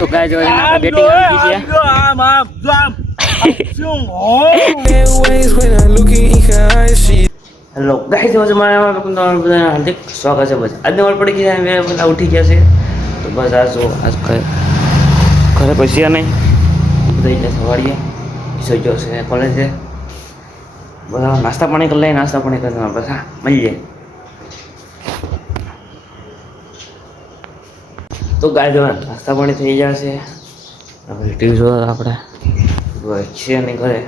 તો ગાઈસ હવે બેટિંગ આવી ગઈ છે હેલો ગાઈસ હવે મારા બધાને હાર્દિક સ્વાગત છે. બસ આજની વાર પડી ગઈ છે, બધા ઉઠી ગયા છે. તો બસ આજ ઘરે પૈસા નહીં, બધા એટલે સવારીએ સોઈ ગયો છે કોલેજ છે. બધા નાસ્તા પાણી કરી લઈએ, નાસ્તા પાણી કરીને પછી મળીએ. તો ગાય જવા નાસ્તા પાણી થઈ જશે. આપણે ટીવી જોવા આપણે છે નહીં ઘરે,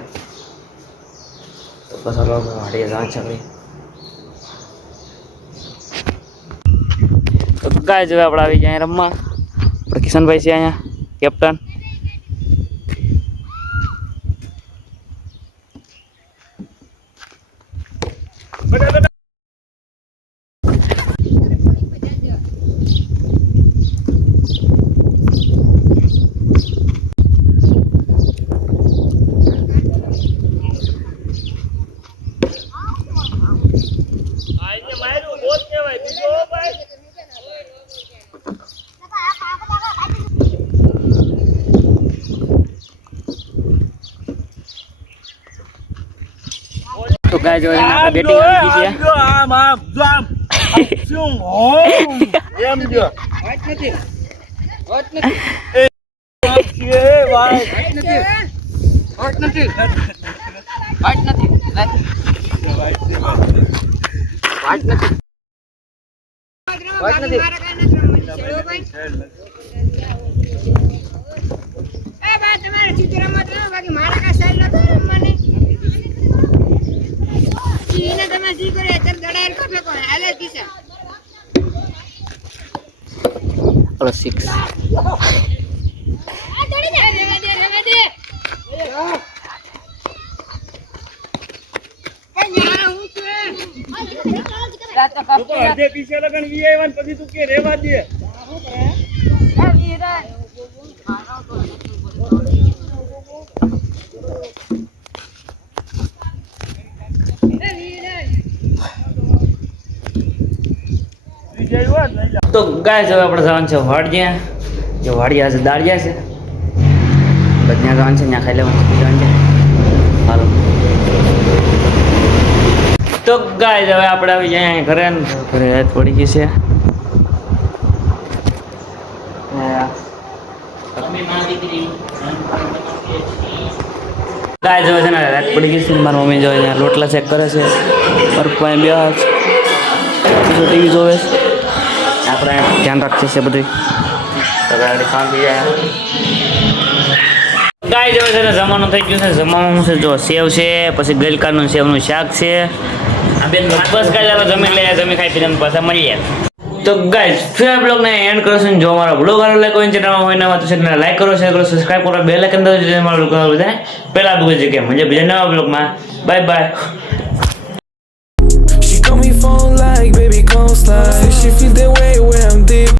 તો બસ આપણે વાડીએ જવા છે. તો ગાય જવા આપણે આવી જાય રમવા. આપણે કિશનભાઈ છે અહીંયા કેપ્ટન. તો ગાય જો બેટિંગ આવી ગઈ છે. શું એમ જો વાત નથી વાત નથી એ વાત નથી વાત નથી વાત નથી વાત નથી એ બા તમારે ચિત્રમાં તો બાકી મારા કા સાઈડ ન તો મને ઈને તમે જી કરે તમ દડાયર કોફે કો હાલે દિશા ઓલો 6 આ દડી દે રેવા દે કન્યા હું છે રાત કાપતો અડધે પીછે લગન વી આવ્યા પછી તું કે રેવા દે હું કરે આ વીરા તો ગાય હવે આપણે જવાનું છે વાડિયા. જો વાડિયા છે દાળિયા છે, બધા જવાનું છે, ત્યાં ખાઈ લેવાનું છે, જવાનું છે. હાલો તો ગાય હવે આપણે આવી જાય ઘરે. ઘરે રાત પડી ગઈ છે. ગાય હવે છે ને રાત પડી ગઈ છે. મારી મમ્મી જો અહીંયા લોટલા ચેક કરે છે, મારું કોઈ બે ટીવી જોવે છે. આપણે ધ્યાન રાખીએ છીએ બધું. તો ગાડી ખાંડી જાય ગાય જોવે છે ને જમવાનું થઈ ગયું છે. જમવાનું છે જો સેવ છે, પછી ગલકાનું સેવનું શાક છે. બસ ગાય ચાલો જમી લે, જમી ખાઈ પીને પાછા મળીએ. તો ગાઈસ ફિર બ્લોગને એન્ડ કરો છો. જો અમારા બ્લોગ વાળો લાઈક હોય ચેનલમાં હોય નવા તો ચેનલને લાઈક કરો, શેર કરો, સબસ્ક્રાઇબ કરો, બેલ આઇકન દબાવો. અમારા બ્લોગ બધાને પહેલા બ્લોગ છે કે મજા બીજા નવા બ્લોગમાં. Bye bye. She got me phone like baby, come slide. Say she feel that way when I'm deep.